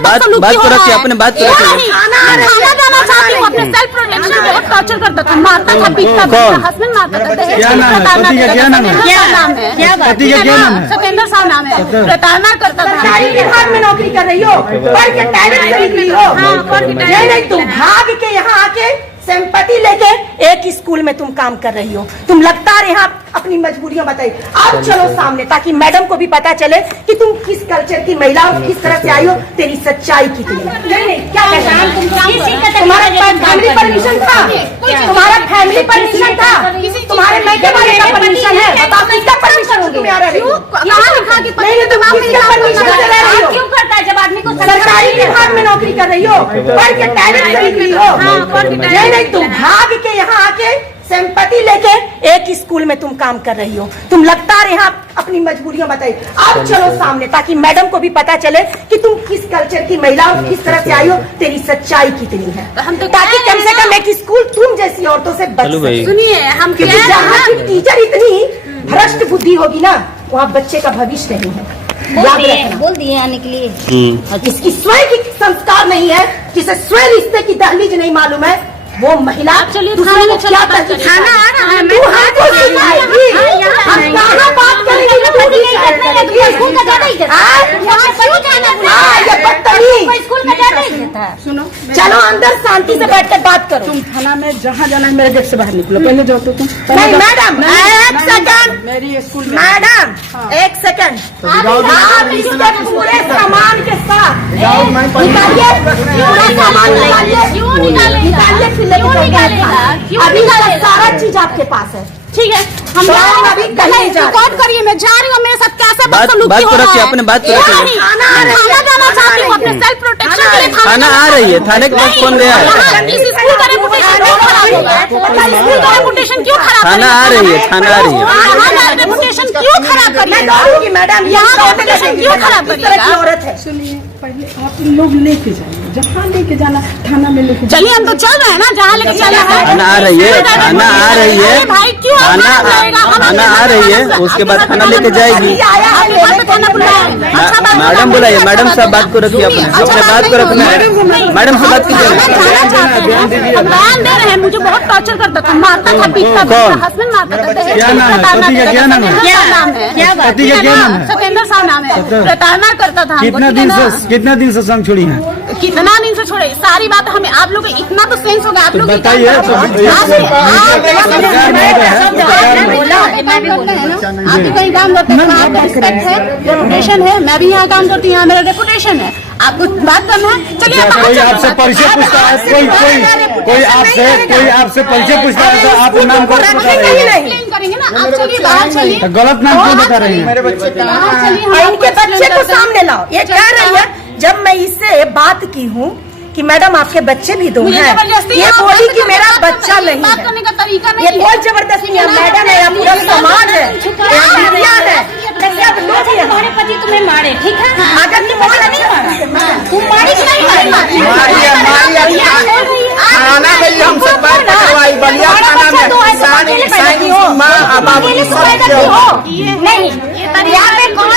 बात को रखिए, अपने बात को रखिए। खाना देना चाहती हूँ, अपने सेल्फ प्रोटेक्शन बहुत टॉर्चर करता था, मारता था, पीटता था, हस्बैंड मारता था। क्या नाम है पति का? क्या नाम है पति का? क्या नाम है? सतेंद्र साहब नाम है। प्रताड़ना करता था। सरकारी विभाग में नौकरी कर रही हो, पढ़ के टैलेंट खरीद रही हो। नहीं, तुम भाग के यहाँ आके सिंपैथी लेके एक स्कूल में तुम काम कर रही हो। तुम लगातार यहाँ अपनी मजबूरियां बताई। अब चलो सामने, ताकि मैडम को भी पता चले कि तुम किस कल्चर की महिला हो, किस तरह से आई हो, तेरी सच्चाई कितनी है। क्या तुम्हारा फैमिली परमिशन था? तुम्हारा फैमिली परमिशन था? तुम्हारे मैके वाले का परमिशन है? बताओ किसका परमिशन होगी? क्यों करता है जब आदमी को सरकारी विभाग में नौकरी कर रही हो, पढ़ के टैलेंट खरीद रही हो। नहीं, तुम भाग के यहाँ आके सिंपैथी लेके एक स्कूल में तुम काम कर रही हो। तुम लगातार यहाँ अपनी मजबूरियां बताई। अब चलो सामने, ताकि मैडम को भी पता चले कि तुम किस कल्चर की महिला हो, किस तरह से आई हो, तेरी सच्चाई कितनी है। ताकि कम से कम एक स्कूल तुम जैसी औरतों से बच सके। सुनिए, हम जहाँ की टीचर इतनी भ्रष्ट बुद्धि होगी ना, वहाँ बच्चे का भविष्य नहीं है। बोल दिए आने के लिए। जिसकी स्वयं की संस्कार नहीं है, जिसे स्वयं रिश्ते की दहलीज नहीं मालूम है, वो महिला चलिए दूसरे को क्या कहती है? खाना आ रहा है, तू हाथ को सिखाएगी। हम कहाँ बात करेंगे? स्कूल का ज्यादा इज्जत है। सुनो, चलो अंदर शांति से बैठ कर बात करो। तुम थाना में जहाँ जाना है मेरे गेट से बाहर निकलो। पहले जाओ तो तुम। नहीं मैडम, एक सेकंड। मेरी स्कूल मैडम, एक सेकंड। आप इसके पूरे सामान के साथ निकालिए, पूरा सामान निकालिए। अभी सारा चीज आपके पास है, ठीक है? हम अभी रिकॉर्ड करिए, मैं जा रही हूँ, मेरे साथ कैसे बात को रखिए, अपने बात को रखिए। खाना देना चाहती हूँ, अपने सेल्फ प्रोटेक्शन के लिए खाना आ रही है, थाने के पास कौन गया है? इस स्कूल का रेपुटेशन क्यों खराब होगा? स्कूल का रेपुटेशन क्यों खराब? थाना आ रही है, थाना आ रही है। यहाँ रेपुटेशन क्यों खराब करिएगा? मैडम, यहाँ रेपुटेशन क्यों खराब करिएगा? औरत है। सुनिए, पहले आप लोग लेके जाइए, जहाँ लेके जाना थाना में लेके। चलिए, हम तो चल रहे हैं ना, जहाँ लेके चल रहे हैं। थाना आ रही है, थाना आ रही है, भाई क्यों थाना आ रही है, उसके बाद थाना लेके जाएगी। मैडम बुलाइए, मैडम साहब बात को रखिए, अपने बात को रखना है। मैडम से बात कीजिए। बयान दे रहे हैं, मुझे बहुत टॉर्चर करता था, मारता था, पीटता था, हस्बैंड मारता था। क्या नाम है पति का? क्या नाम है पति का? क्या नाम है? सतेंद्र साहब नाम है। प्रताड़ना करता था। कितना दिन से संग छोड़ी है? कितना दिन से छोड़े? सारी बात हमें आप लोग इतना तो सेंस होगा, आप लोग बताइए। आप कहीं काम करते हैं, आपका रिस्पेक्ट है, रेपुटेशन है। मैं भी यहाँ काम करती हूँ, यहाँ मेरा रेपुटेशन है। आपको बात करना है, चलिए। कोई आपसे परिचय पूछता है? कोई आपसे परिचय पूछता है तो आप नाम को करेंगे ना? आप चलिए बाहर, चलिए। गलत नाम क्यों बता रही हैं? इनके बच्चे को सामने लाओ। ये कह रही है, जब मैं इससे बात की हूँ कि मैडम आपके बच्चे भी दो हैं, ये बोली कि मेरा बच्चा नहीं बात करने का तरीका नहीं है। ये बहुत जबरदस्ती है। मैडम है, पूरा समाज है, तुम्हारे पति तुम्हें मारे, ठीक है? अगर तुम नहीं तुम मारी कि नहीं मारी? थाना गई, हमसे बात करवाई, बलिया थाना में नहीं, यहाँ पे कौन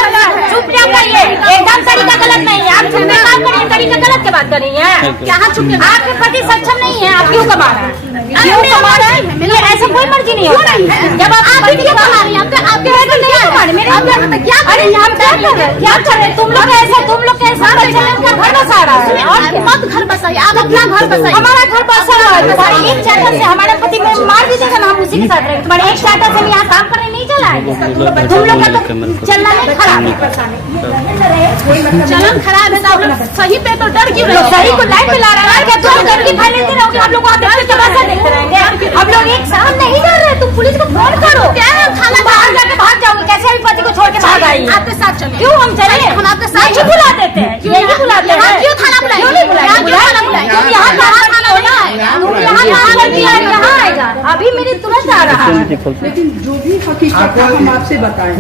चुप ना करिए, एकदम तरीका गलत नहीं है। आप चुप में काम करिए, तरीका गलत के बात कर रही है। यहाँ चुप, आपके पति सक्षम नहीं है, आप क्यों कमा रहे हैं? क्यों कमा रहे हैं? मेरे ऐसा कोई मर्जी नहीं होता है। जब आप क्यों कमा रही हैं? आपके घर में क्या कमा रहे? मेरे घर में क्या अरे हम क्या कर रहे हैं? क्या कर रहे हैं? तुम लोग कैसे घर बसा रहा है? और मत घर बसाइए, आप अपना घर बसाइए। हमारा घर बसा हुआ है। तुम्हारे एक स्टेटस से हमारे पति को मार दीजिएगा ना, हम उसी के साथ रहेंगे। तुम्हारे एक स्टेटस से यहाँ काम करने नहीं चला है। तुम लोग का तो चलना नहीं खराब है, चलन खराब है, तो आप लोग सही पे तो डर क्यों रहे हो? सही को लाइन पे ला रहा है। क्या तुम घर की फाइलेंसी रहोगे? आप लोग देखते रहेंगे। हम लोग एक साथ नहीं कर रहे। तुम पुलिस को फोन करो। क्या है? खाना बाहर जाके भाग जाओगे कैसे? अभी पति को छोड़ के भाग आई। आपके साथ चलिए। क्यों हम चले? हम आपके साथ नहीं बुला देते हैं, यही बुलाते हैं। क्यों थाना बुलाएंगे? क्यों नहीं बुलाएंगे? क्यों थाना बुलाएंगे? तुम यहाँ थाना होना है, यहाँ लड़की है, यहाँ आएगा। अभी मेरी तुरंत आ रहा है। लेकिन जो भी हकीकत हम आपसे बताएं।